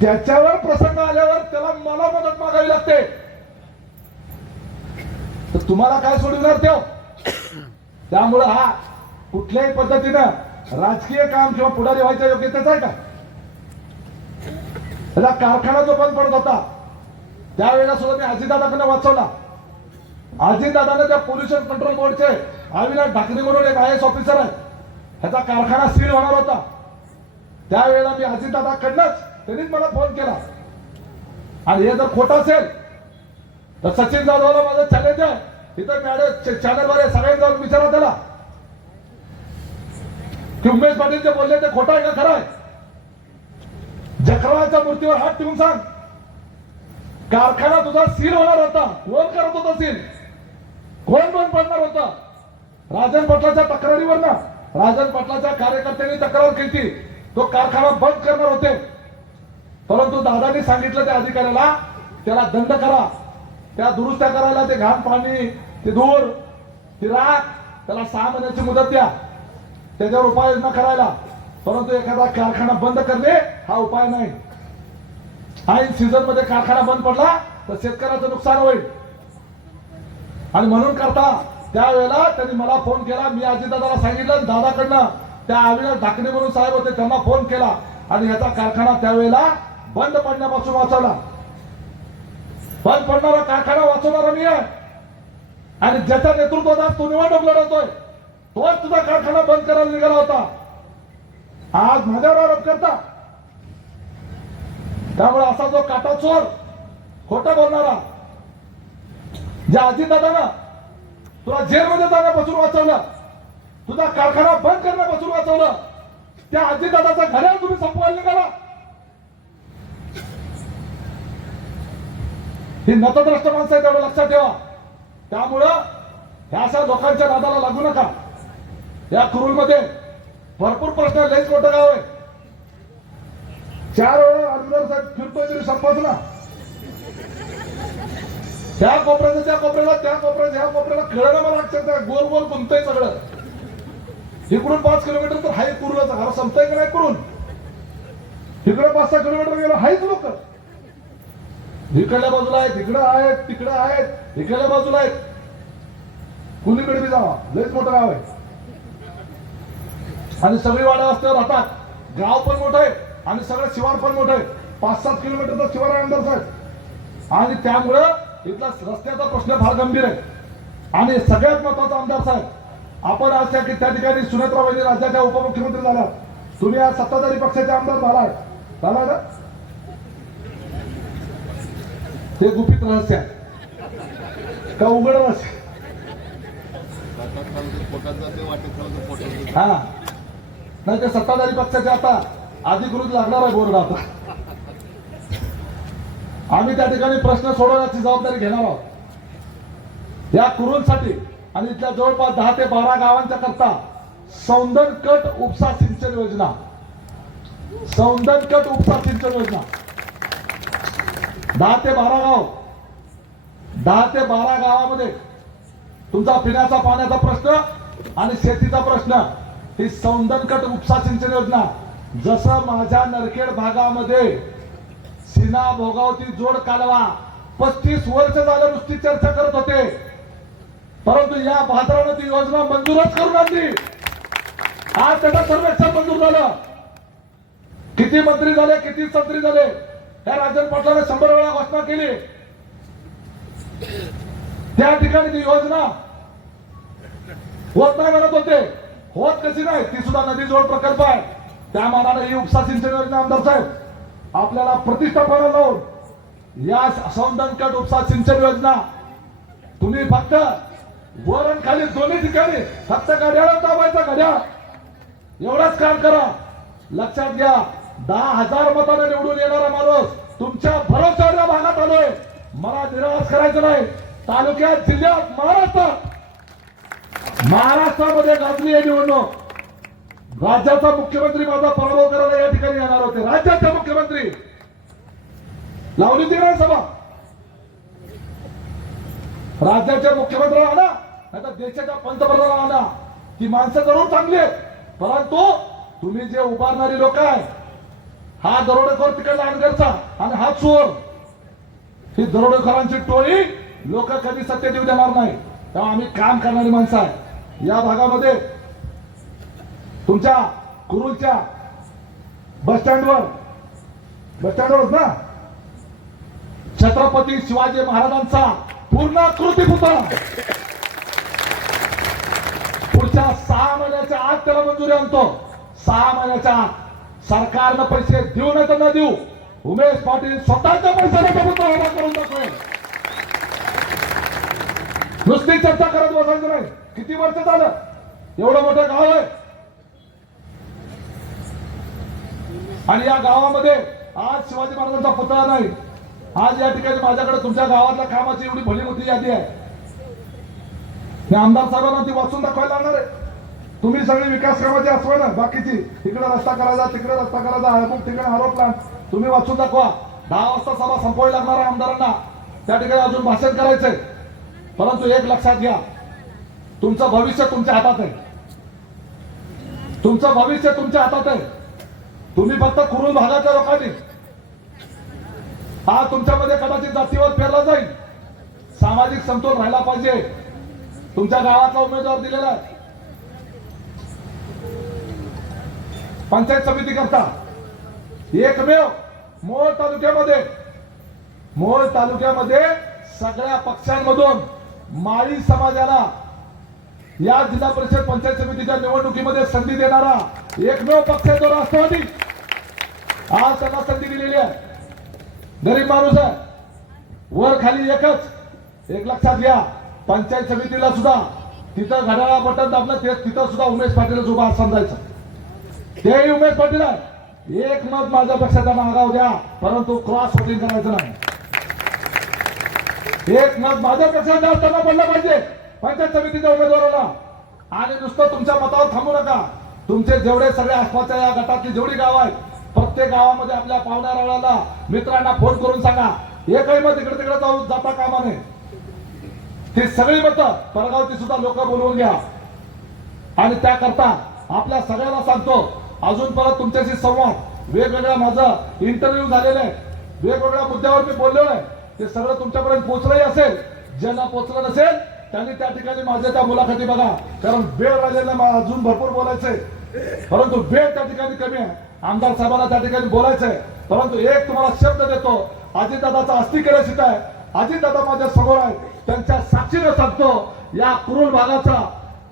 त्याच्यावर प्रसंग आल्यावर त्याला मला मदत मागावी लागते, तर तुम्हाला काय सोडविणार त्यो? त्यामुळे हा कुठल्याही पद्धतीनं राजकीय काम किंवा पुढारी व्हायच्या योग्यतेच आहे का? त्याला कारखाना जो बंद पडत होता त्यावेळेला सुद्धा मी अजितदादाकडे वाचवला. अजितदादाने त्या पोल्युशन कंट्रोल बोर्डचे अविनाश ढाकणे म्हणून एक IAS ऑफिसर आहे, ह्याचा कारखाना सील होणार होता. त्यावेळेला मी अजितदादाकडनंच, त्यांनीच मला फोन केला. आणि हे जर खोटं असेल तर सचिन जाधवला माझं चॅलेंज आहे, इथं मॅडम चॅनलवर सगळ्यांनी जाऊन विचारा त्याला की उमेश पाटील जे बोलले ते खोटं आहे का खरं आहे? जखराच्या मूर्तीवर हात ठेवून सांग, कारखाना तुझा सील होणार होता, कोण करत होता सील? कोण बंद पडणार होता? राजन पाटलाच्या तक्रारीवर ना, राजन पाटलाच्या कार्यकर्त्यांनी तक्रार केली, तो कारखाना बंद करणार होते. परंतु दादांनी सांगितलं त्या अधिकाऱ्याला, त्याला दंड करा, त्या दुरुस्त्या करायला, ते घाण पाणी, ते धूर, ती राख, त्याला 6 महिन्याची मुदत द्या, त्याच्यावर उपाययोजना करायला. परंतु एखादा कारखाना बंद करणे हा उपाय नाही. ऐन सीझन मध्ये कारखाना बंद पडला तर शेतकऱ्याचं नुकसान होईल. आणि म्हणून करता त्यावेळेला त्यांनी मला फोन केला, मी अजितदादाला सांगितलं, दादाकडनं त्या अविनाश ढाकणे म्हणून साहेब होते, त्यांना फोन केला आणि ह्याचा कारखाना त्यावेळेला बंद पडण्यापासून वाचवला. बंद पडणारा कारखाना वाचवणारा मी आहे. आणि ज्याच्या नेतृत्वात तो निवडणूक लढवतोय तोच तुझा कारखाना बंद करायला निघाला होता. आज माझ्यावर आरोप करता. त्यामुळे असा जो काटा चोर, खोटं बोलणारा, ज्या अजितदादानं तुला जेलमध्ये जाण्यापासून वाचवलं, तुझा कारखाना बंद करण्यापासून वाचवलं, त्या अजितदादाचा घड्याळ तुम्ही संपवायला निघाला. ही नतद्रष्ट माणसं आहे, तेवढं लक्षात ठेवा. त्यामुळं ह्या अशा लोकांच्या नादाला लागू नका. या कुरुलमध्ये भरपूर प्रश्न, लईच मोठं गाव आहे. 4 वेळा आमदार साहेब फिरतोय तरी संपत ना. त्या कोपऱ्याचं त्या कोपऱ्याला, त्या कोपऱ्याचं ह्या कोपऱ्याला खेळणं मला लक्षात, गोल गोल घुमतंय सगळं. इकडून 5 किलोमीटर तर हाय कुरुलाचा घर, संपतंय का नाही कुरून? इकडे 5-6 किलोमीटर गेलं हायच लोक. इकडल्या बाजूला आहेत, इकडे आहेत, तिकडे आहेत, इकडल्या बाजूला आहेत, कुणीकडे बी जावा, लयच मोठं गाव आहे. आणि सगळी वाडा रस्त्यावर राहतात. गाव पण मोठं आहे आणि सगळं शिवार पण मोठं आहे. 5-7 किलोमीटरचा शिवार आहे आमदार साहेब. आणि त्यामुळं इथला रस्त्याचा प्रश्न फार गंभीर आहे. आणि सगळ्यात महत्वाचा आमदार साहेब, आपण आज त्या ठिकाणी सुनेत्राबाईंनी राज्याच्या उपमुख्यमंत्री झाला, तुम्ही आज सत्ताधारी पक्षाचे आमदार झाला ना, ते गुपित रहस्य आहे का उघड रहस्य? हा नाही, ते सत्ताधारी पक्षाचे आता अधिकृत लागणार आहे बोर्ड. आता आम्ही त्या ठिकाणी प्रश्न सोडवण्याची जबाबदारी घेणार आहोत. या कुरूंसाठी आणि इथल्या जवळपास 10 ते 12 गावांच्या करता सौंदर्यकट उपसा सिंचन योजना, सौंदर्यकट उपसा सिंचन योजना 10 ते 12 गाव, 10 ते 12 गावामध्ये तुमचा पिण्याचा पाण्याचा प्रश्न आणि शेतीचा प्रश्न, ही सौंदर्यकट उपसा सिंचन योजना. जसं माझ्या नरखेड भागामध्ये सीना भोगावती जोड कालवा 35 वर्ष झालं नुसती चर्चा करत होते, परंतु या भाद्रानं ती योजना मंजूरच करून आणली. आज त्याचं सर्वेक्षण मंजूर झालं. किती मंत्री झाले, किती संत्री झाले, या राजन पाटलाने 100 वेळा घोषणा केली. त्या ठिकाणी ती योजना होत नाही म्हणत होते, होत कशी नाही, ती सुद्धा नदी जोड प्रकल्प आहे. त्या मानाने ही उपसा सिंचन योजना आमदार साहेब आपल्याला प्रतिष्ठापना लावून या सौंदर्यकट उपसा सिंचन योजना तुम्ही फक्त वर आणि खाली दोन्ही ठिकाणी फक्त घड्याळ दाबायचा घड्याळ एवढंच काम करा. लक्षात घ्या 10,000 मताने निवडून येणारा माणूस तुमच्या भरोश्यावर या भागात आलोय. मला निराश करायचं नाही. तालुक्यात, जिल्ह्यात, महाराष्ट्रामध्ये गाजली आहे निवडणूक. राज्याचा मुख्यमंत्री माझा पराभव करायला या ठिकाणी येणार होते. राज्याचे मुख्यमंत्री लावली ती नाही सभा. राज्याच्या मुख्यमंत्र्याला आणा नाही तर देशाच्या पंतप्रधानाला आणा. ती माणसं जरूर चांगली आहेत, परंतु तुम्ही जे उभारणारी लोक आहे, हा दरोडेखोर तिकडला अनगरचा आणि हा चोर, ही दरोडेखोरांची टोळी लोक कधी सत्तेत येऊ देणार नाही. तेव्हा आम्ही काम करणारी माणसं आहे. या भागामध्ये तुमच्या कुरुलच्या बस स्टँडवर ना छत्रपती शिवाजी महाराजांचा पूर्ण कृतीपुतळा पुढच्या 6 महिन्याच्या आत त्याला मंजुरी आणतो. 6 महिन्याच्या आत सरकारनं पैसे देऊ नाही तर न देऊ, उमेश पाटील स्वतःच्या पैशाचा पुतळा उभा करून दाखवेल. नुसती चर्चा करत बसायचं नाही. किती वर्ष झालं एवढं मोठं गाव आहे आणि या गावामध्ये आज शिवाजी महाराजांचा पुतळा नाही. आज या ठिकाणी माझ्याकडे तुमच्या गावातल्या कामाची एवढी भली मोठी यादी आहे. मी आमदार साहेबांना ती वाचून दाखवायला लागणार आहे. तुम्ही सगळी विकास कामाची असवा ना, बाकीची इकडे रस्ता करायचा, तिकडे रस्ता करायचा, अमुक ठिकाणी आरोप प्लान तुम्ही वाचून दाखवा. 10 वाजता सभा संपवावी लागणार आहे आमदारांना. त्या ठिकाणी अजून भाषण करायचंय. परंतु एक लक्षात घ्या, तुमचं भविष्य तुमच्या हातात आहे. तुमचं भविष्य तुमच्या हातात आहे. तुम्ही फक्त कुरुल भागाच्या लोकांनी हा तुमच्यामध्ये कदाचित जातीवाद पेरला जाईल. सामाजिक समतोल राहिला पाहिजे. तुमच्या गावाचा उमेदवार दिलेला आहे. पंचायत समिती करता एकमेव मोहोळ तालुक्यामध्ये सगळ्या पक्षांमधून माळी समाजाला या जिल्हा परिषद पंचायत समितीच्या निवडणुकीमध्ये संधी देणारा एकमेव पक्ष आहे तो राष्ट्रवादी. आज त्यांना संधी दिलेली आहे. गरीब माणूस आहे, वर खाली एकच. एक लक्षात घ्या, पंचायत समितीला सुद्धा तिथं घड्याळा बटन दाबलं तिथं सुद्धा उमेश पाटीलच उभा समजायचं. तेही उमेश पाटील आहे. एक मत माझ्यापेक्षा त्यांना आगाव द्या, परंतु क्रॉस वोटिंग करायचं नाही. एक मत माझ्यापेक्षा जास्त त्यांना पडलं पाहिजे पंचायत समितीच्या उमेदवाराला. आणि नुसतं तुमच्या मतावर थांबू नका. तुमचे जेवढे सगळे आसपासच्या या गटातली जेवढी गाव आहेत, प्रत्येक गावामध्ये आपल्या पाहुण्यारावळ्याला मित्रांना फोन करून सांगा, एकही मत इकडे तिकडे जाता कामा नये. ती सगळी मतं परगावची सुद्धा लोक बोलवून घ्या. आणि त्याकरता आपल्या सगळ्यांना सांगतो, अजून परत तुमच्याशी संवाद वेगवेगळ्या माझं इंटरव्ह्यू झालेले आहे, वेगवेगळ्या मुद्द्यावर मी बोललेलो आहे. ते सगळं तुमच्यापर्यंत पोहोचलंही असेल. ज्यांना पोहोचलं नसेल त्यांनी त्या ठिकाणी माझ्या त्या मुलाखती बघा. कारण वेळ राहिलेला अजून भरपूर बोलायचंय, परंतु वेळ त्या ठिकाणी कमी आहे. आमदार साहेबांना त्या ठिकाणी बोलायचंय. परंतु एक तुम्हाला शब्द देतो, अजितदादाचा अस्थिकलश इथं आहे. अजितदादा माझ्या समोर आहे. त्यांच्या साक्षीने सांगतो, या कुरुल भागाचा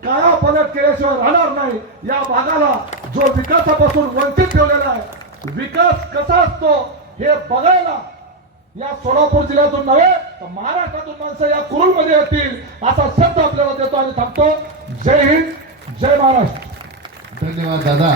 काळा पलट केल्याशिवाय राहणार नाही. या भागाला जो विकासापासून वंचित ठेवलेला आहे, विकास कसा असतो हे बघायला या सोलापूर जिल्ह्यातून नव्हे तर महाराष्ट्रातून माणसं या कुरुल मध्ये येतील असा शब्द आपल्याला देतो आणि थांबतो. जय हिंद, जय महाराष्ट्र. धन्यवाद दादा.